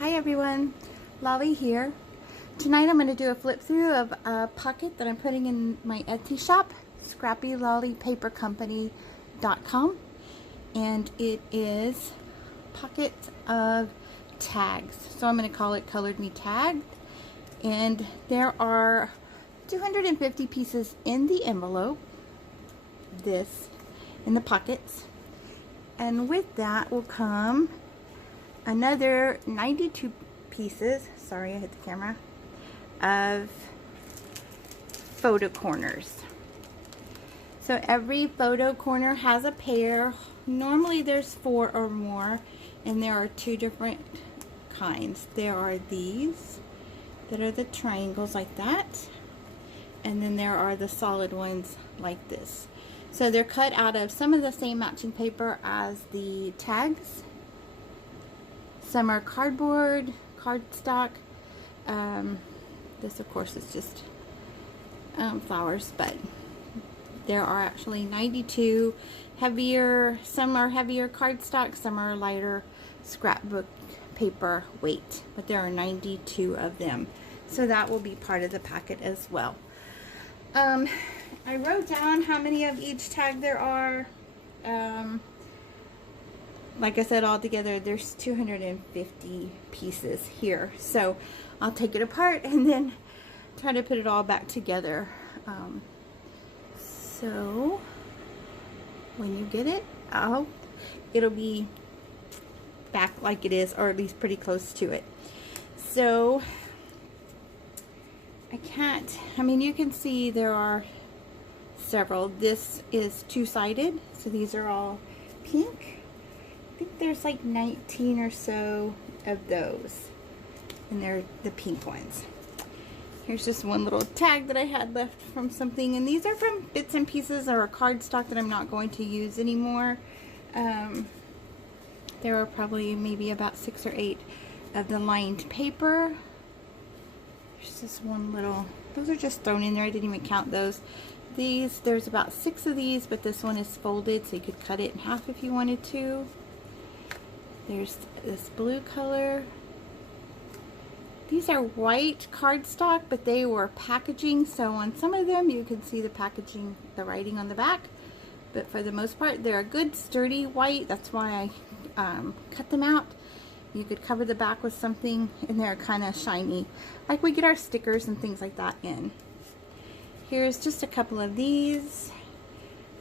Hi everyone, Lolly here. Tonight I'm going to do a flip through of a pocket that I'm putting in my Etsy shop, scrappylollypapercompany.com, and it is pockets of tags. So I'm going to call it Colored Me Tagged, and there are 250 pieces in the envelope, this in the pockets, and with that will come another 92 pieces, sorry I hit the camera, of photo corners. So every photo corner has a pair. Normally there's 4 or more, and there are 2 different kinds. There are these that are the triangles like that, and then there are the solid ones like this. So they're cut out of some of the same matching paper as the tags. Some are cardboard, cardstock. This of course is just flowers, but there are actually 92 heavier, some are heavier cardstock, some are lighter scrapbook paper weight, but there are 92 of them. So that will be part of the packet as well. I wrote down how many of each tag there are. Like I said, altogether there's 250 pieces here. So I'll take it apart and then try to put it all back together. So when you get it out, it'll be back like it is, or at least pretty close to it. So I mean, you can see there are several. This is two-sided, so these are all pink. I think there's like 19 or so of those, and they're the pink ones. Here's just one little tag that I had left from something, and these are from bits and pieces or cardstock that I'm not going to use anymore. There are probably maybe about 6 or 8 of the lined paper. There's just one little, those are just thrown in there, I didn't even count those. There's about 6 of these, but this one is folded, so you could cut it in half if you wanted to. There's this blue color. These are white cardstock, but they were packaging, so on some of them you can see the packaging, the writing on the back, but for the most part they're a good sturdy white. That's why I cut them out. You could cover the back with something, and they're kind of shiny, like we get our stickers and things like that in. Here's just a couple of these.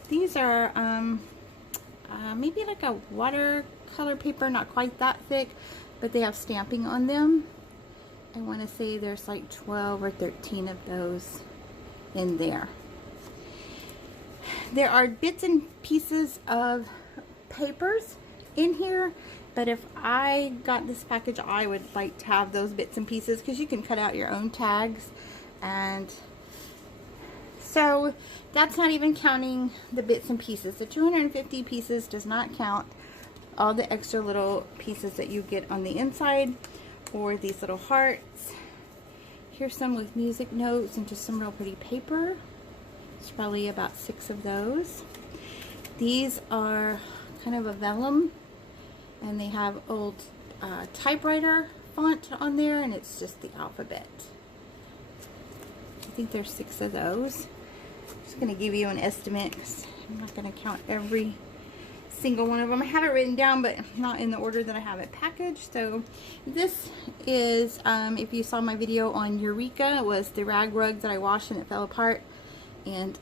These are maybe like a watercolor paper, not quite that thick, but they have stamping on them. I want to say there's like 12 or 13 of those in there. There are bits and pieces of papers in here, but if I got this package, I would like to have those bits and pieces, because you can cut out your own tags. And so that's not even counting the bits and pieces. The 250 pieces does not count all the extra little pieces that you get on the inside, or these little hearts. Here's some with music notes and just some real pretty paper. It's probably about 6 of those. These are kind of a vellum, and they have old typewriter font on there, and it's just the alphabet. I think there's 6 of those. I'm just going to give you an estimate, because I'm not going to count every single one of them. I have it written down, but not in the order that I have it packaged. So this is, if you saw my video on Eureka, it was the rag rug that I washed and it fell apart, and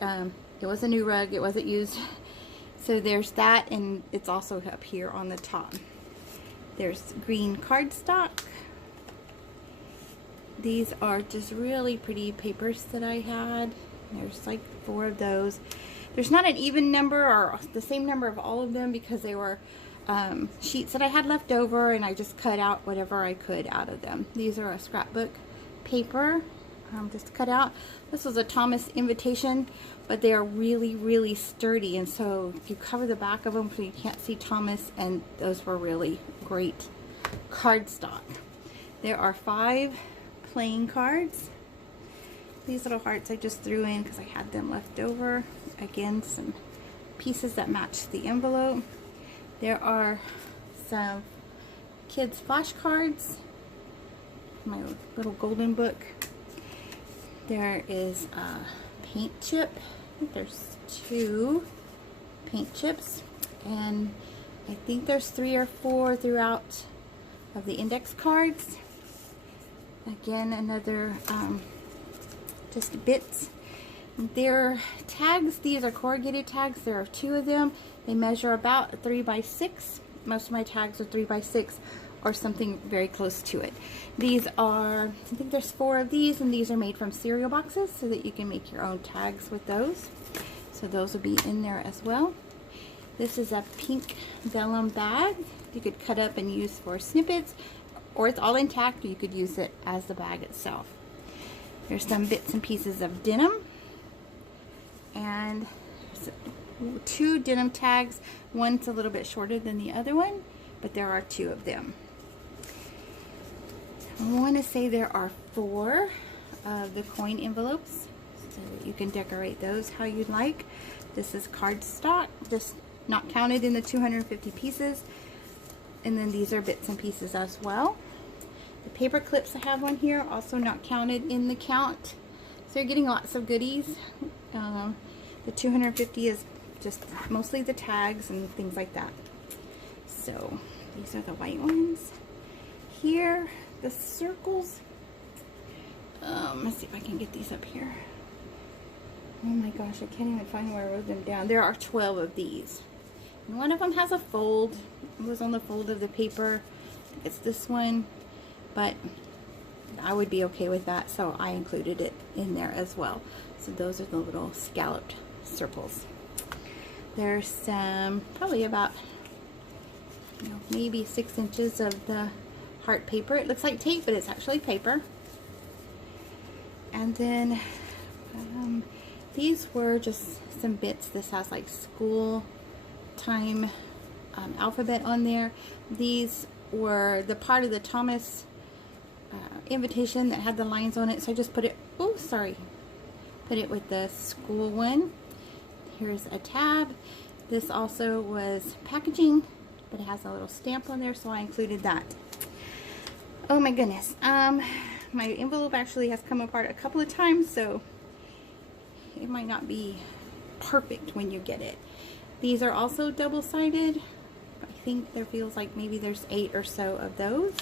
it was a new rug, it wasn't used. So there's that, and it's also up here on the top. There's green cardstock. These are just really pretty papers that I had. There's like 4 of those. There's not an even number or the same number of all of them, because they were sheets that I had left over, and I just cut out whatever I could out of them. These are a scrapbook paper, just cut out. This was a Thomas invitation, but they are really, really sturdy, and so you cover the back of them so you can't see Thomas, and those were really great cardstock. There are 5 playing cards. These little hearts I just threw in because I had them left over. Again, some pieces that match the envelope. There are some kids flashcards my little golden book. There is a paint chip. I think there's 2 paint chips, and I think there's 3 or 4 throughout of the index cards. Again, another just bits. Their tags, these are corrugated tags. There are 2 of them. They measure about 3 by 6. Most of my tags are 3 by 6 or something very close to it. These are, I think there's 4 of these, and these are made from cereal boxes so that you can make your own tags with those. So those will be in there as well. This is a pink vellum bag. You could cut up and use for snippets, or it's all intact, or you could use it as the bag itself. There's some bits and pieces of denim, and 2 denim tags. One's a little bit shorter than the other one, but there are 2 of them. I want to say there are 4 of the coin envelopes, so that you can decorate those how you'd like. This is cardstock, just not counted in the 250 pieces. And then these are bits and pieces as well. The paper clips, I have one here, also not counted in the count. So you're getting lots of goodies. The 250 is just mostly the tags and things like that. So these are the white ones. Here, the circles. Let's see if I can get these up here. Oh my gosh, I can't even find where I wrote them down. There are 12 of these. And one of them has a fold. It was on the fold of the paper. It's this one, but I would be okay with that, so I included it in there as well. So those are the little scalloped circles. There's some, probably about, maybe 6 inches of the heart paper. It looks like tape, but it's actually paper. And then these were just some bits. This has like school time alphabet on there. These were the part of the Thomas invitation that had the lines on it, so I just put it, put it with the school one. Here's a tab. This also was packaging, but it has a little stamp on there, so I included that. Oh my goodness, my envelope actually has come apart a couple of times, so it might not be perfect when you get it. These are also double-sided. I think there feels like maybe there's 8 or so of those.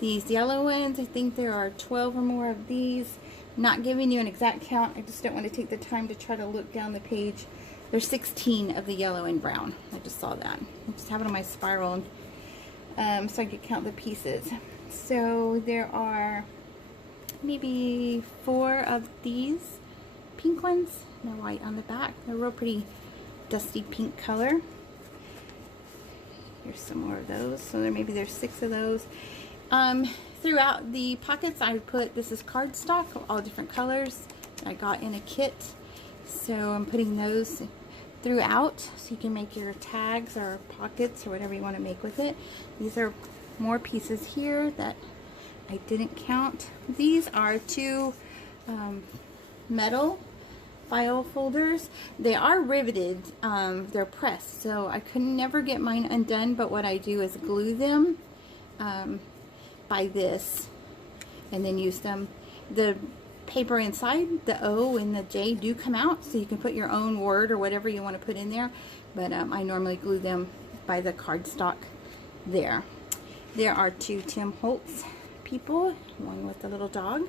These yellow ones, I think there are 12 or more of these. Not giving you an exact count, I just don't want to take the time to try to look down the page. There's 16 of the yellow and brown. I just saw that. I just have it on my spiral so I could count the pieces. So there are maybe 4 of these pink ones. They're white on the back. They're real pretty dusty pink color. Here's some more of those. So maybe there's 6 of those. Throughout the pockets I put, this is cardstock, all different colors I got in a kit. So I'm putting those throughout so you can make your tags or pockets or whatever you want to make with it. These are more pieces here that I didn't count. These are 2 metal file folders. They are riveted, they're pressed, so I could never get mine undone, but what I do is glue them by this and then use them. The paper inside, the O and the J do come out, so you can put your own word or whatever you want to put in there, but I normally glue them by the cardstock there. There are 2 Tim Holtz people, one with the little dog,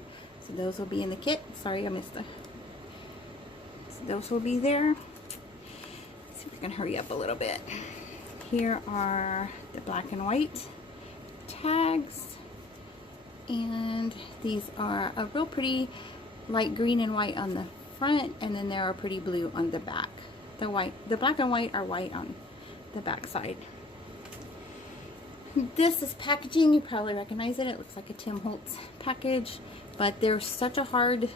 so those will be in the kit. Sorry, I missed the... So those will be there. Let's see if we can hurry up a little bit. Here are the black and white tags, and these are a real pretty light green and white on the front, and then they're a pretty blue on the back. The black and white are white on the back side. This is packaging. You probably recognize it. It looks like a Tim Holtz package, but they're such a hard,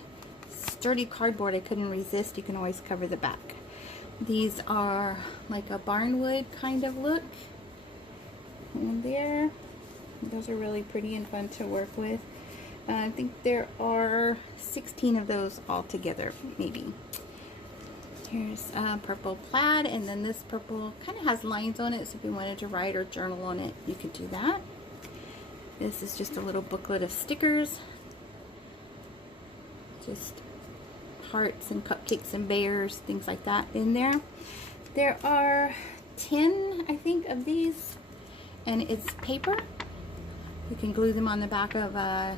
sturdy cardboard I couldn't resist. You can always cover the back. These are like a barnwood kind of look. And there, those are really pretty and fun to work with. I think there are 16 of those all together, maybe. Here's purple plaid, and then this purple kind of has lines on it, so if you wanted to write or journal on it, you could do that. This This is just a little booklet of stickers. Just hearts and cupcakes and bears, things like that in there. There are 10, I think, of these, and it's paper. You can glue them on the back of a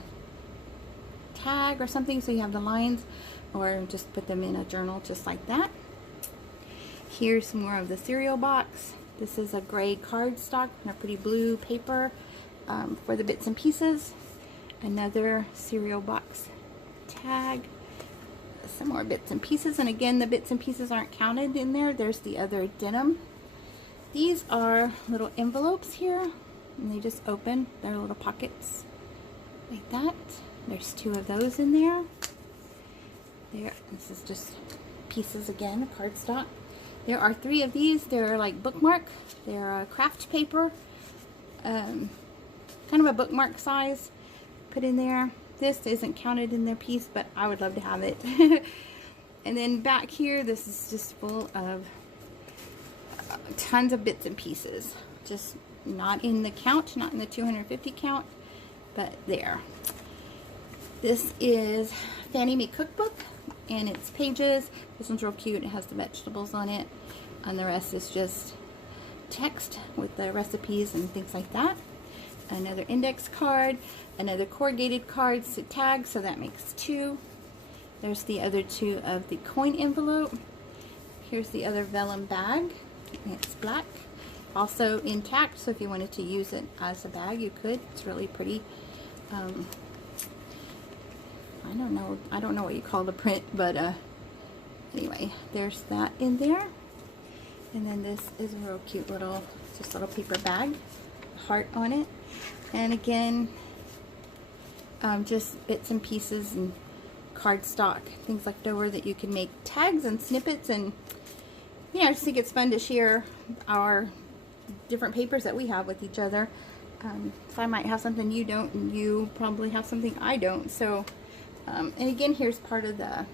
tag or something so you have the lines, or just put them in a journal just like that. Here's more of the cereal box. This is a gray cardstock and a pretty blue paper for the bits and pieces. Another cereal box tag. Some more bits and pieces, and again, the bits and pieces aren't counted in there. There's the other denim. These are little envelopes here, and they just open. They're little pockets like that. There's 2 of those in there. This is just pieces again, cardstock. There are 3 of these. They're like bookmark. They're craft paper, kind of a bookmark size. Put in there. This isn't counted in their piece, but I would love to have it. And then back here, this is just full of tons of bits and pieces. Just not in the count, not in the 250 count, but there. This is Fannie Mae Cookbook, and it's pages. This one's real cute. It has the vegetables on it, and the rest is just text with the recipes and things like that. Another index card, another corrugated card tag, so that makes 2. There's the other 2 of the coin envelope. Here's the other vellum bag. It's black, also intact, so if you wanted to use it as a bag, you could. It's really pretty. I don't know what you call the print, but anyway, there's that in there. And then this is a real cute little, just little paper bag, heart on it. And again, just bits and pieces and cardstock, things left over that you can make tags and snippets. And you know, I just think it's fun to share our different papers that we have with each other. So I might have something you don't, and you probably have something I don't. So, and again, here's part of the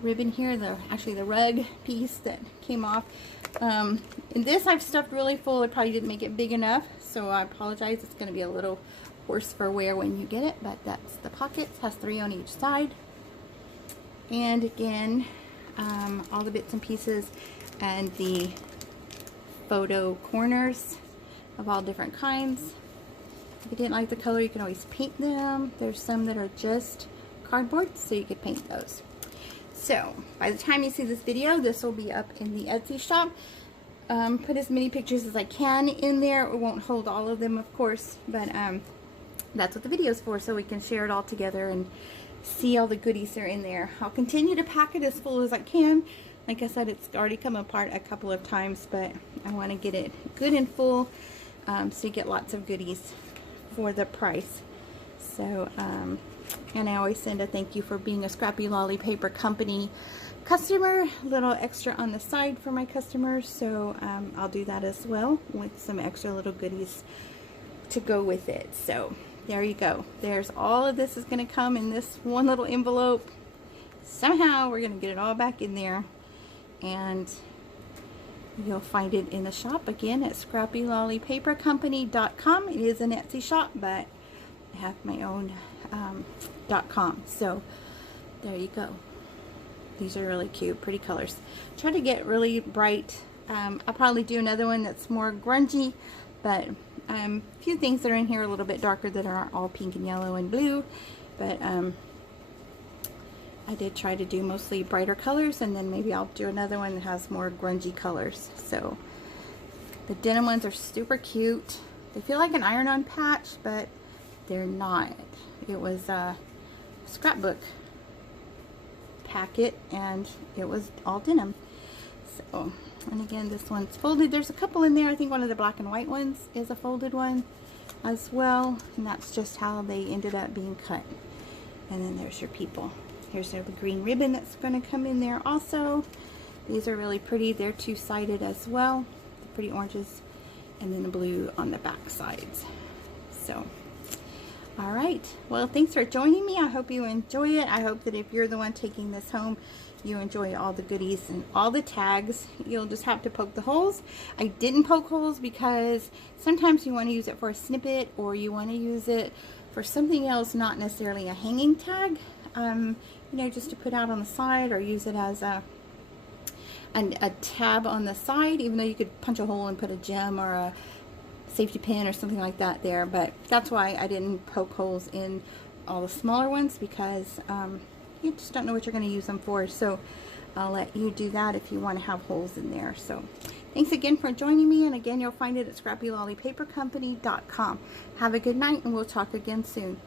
ribbon here, actually the rug piece that came off. And this I've stuffed really full. I probably didn't make it big enough, so I apologize. It's going to be a little worse for wear when you get it, but that's the pockets. Has 3 on each side. And again, all the bits and pieces and the photo corners of all different kinds. If you didn't like the color, you can always paint them. There's some that are just cardboard, so you could paint those. So, by the time you see this video, this will be up in the Etsy shop. Put as many pictures as I can in there. It won't hold all of them, of course, but that's what the video is for, so we can share it all together and see all the goodies that are in there. I'll continue to pack it as full as I can. Like I said, it's already come apart a couple of times, but I want to get it good and full, so you get lots of goodies for the price. So, and I always send a thank you for being a Scrappy Lolly Paper Company customer. A little extra on the side for my customers, so I'll do that as well with some extra little goodies to go with it. So there you go. There's all of this is going to come in this one little envelope. Somehow we're going to get it all back in there, and you'll find it in the shop again at scrappylollypapercompany.com. It is an Etsy shop, but I have my own .com. So there you go. These are really cute, pretty colors. Try to get really bright. I'll probably do another one that's more grungy, but a few things that are in here are a little bit darker that aren't all pink and yellow and blue, but I did try to do mostly brighter colors, and then maybe I'll do another one that has more grungy colors. So the denim ones are super cute. They feel like an iron-on patch, but they're not. It was a scrapbook packet, and it was all denim. So, and again, this one's folded. There's a couple in there. I think one of the black and white ones is a folded one as well, and that's just how they ended up being cut. And then there's your people. Here's the green ribbon that's going to come in there also. These are really pretty. They're two-sided as well. The pretty oranges, and then the blue on the back sides. So, all right. Well, thanks for joining me. I hope you enjoy it. I hope that if you're the one taking this home, you enjoy all the goodies and all the tags. You'll just have to poke the holes. I didn't poke holes because sometimes you want to use it for a snippet, or you want to use it for something else, not necessarily a hanging tag. You know, just to put out on the side, or use it as a tab on the side, even though you could punch a hole and put a gem or a safety pin or something like that there. But that's why I didn't poke holes in all the smaller ones, because you just don't know what you're going to use them for. So I'll let you do that if you want to have holes in there. So thanks again for joining me, and again, you'll find it at scrappylollypapercompany.com. Have a good night, and we'll talk again soon.